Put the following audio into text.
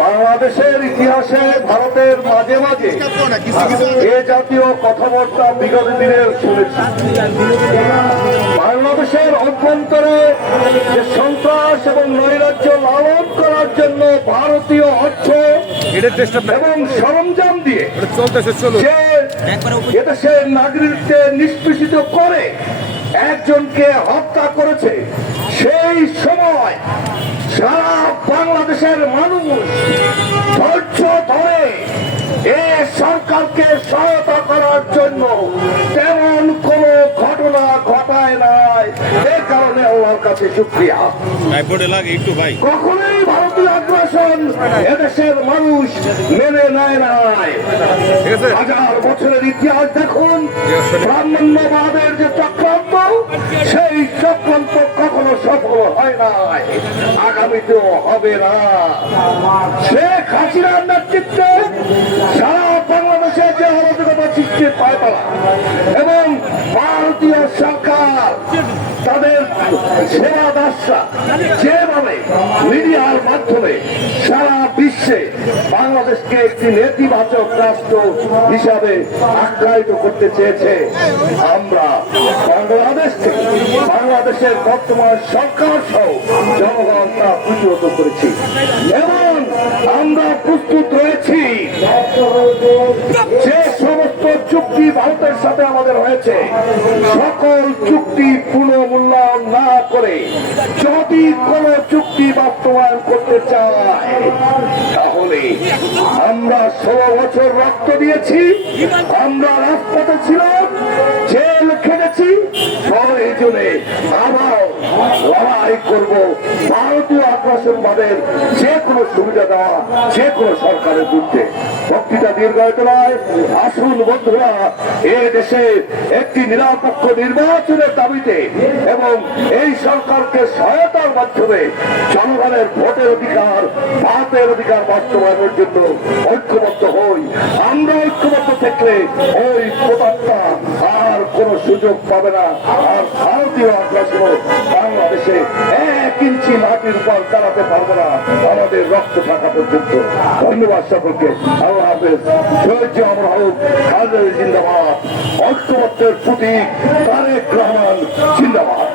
বাংলাদেশের ইতিহাসে ভারতের মাঝে মাঝে এ জাতীয় কথাবার্তা বিগত দিনে শুনেছি। বাংলাদেশের অভ্যন্তরে যে সন্ত্রাস এবং নৈরাজ্য লালন করার জন্য ভারতীয় অর্থ এবং সরঞ্জাম দিয়ে যে এদেশের নাগরিককে নিষ্পেষিত করে একজনকে হত্যা করেছে সেই সময় সারা বাংলাদেশের মানুষ ধৈর্য ধরে এ সরকারকে সহায়তা করার জন্য তেমন কোনো ঘটনা ঘটায় নাই। এ কারণে আল্লাহর কাছে ভাই কখনোই ভারতীয় আগ্রাসন এদেশের মানুষ মেনে নেয় নাই। হাজার বছরের ইতিহাস দেখুন ব্রাহ্মণ্যবাদের যে চক্রান্ত সেই চক্রান্ত কখনো সফল হয় নাই। আগামীতেও হবে না। শেখ হাসিনার নেতৃত্বে সারা বাংলাদেশে যে অরাজকতা সৃষ্টির পায়পালা এবং ভারতীয় সরকার, তাদের সেবা দাসরা যেভাবে মিডিয়ার মাধ্যমে সারা বাংলাদেশকে একটি নেতিবাচক রাষ্ট্র হিসাবে আখ্যায়িত করতে চেয়েছে। আমরা বাংলাদেশ থেকে বাংলাদেশের বর্তমান সরকার সহ জনগণ তা প্রতিহত করেছি। এবং আমরা প্রস্তুত রয়েছি। যে সমস্ত চুক্তি ভারতের সাথে আমাদের হয়েছে, সকল চুক্তি পুনঃমূল্যায়ন করে যদি কোন চুক্তি বাস্তবায়ন করতে চায় তাহলে আমরা ষোলো বছর রক্ত দিয়েছি আমরা লড়াই করব। ভারতীয় আগ্রাসনবাদের যে কোনো সুবিধা দেওয়া, যে কোনো সরকারের বিরুদ্ধে। বক্তৃতা দীর্ঘায়িত নয়। আসুন বন্ধুরা, এ দেশে একটি নিরপেক্ষ নির্বাচনের দাবিতে এবং এই সরকারকে সহায়তার মাধ্যমে জনগণের ভোটের অধিকার ভাতের অধিকার বাস্তবায়নের জন্য ঐক্যবদ্ধ হই। আমরা ঐক্যবদ্ধ থাকলে ওই কোন সুযোগ পাবে না। আর ভারতীয় আগ্রাসন বাংলাদেশে এক ইঞ্চি মাটির উপর চালাতে পারবে না আমাদের রক্ত থাকা পর্যন্ত। ধন্যবাদ সকলকে। আল্লাহ হাফেজ। সৈর্য আমরা হোক জিন্দাবাদ। ঐক্যবদ্ধের প্রতীক তারেক রহমান, জিন্দাবাদ।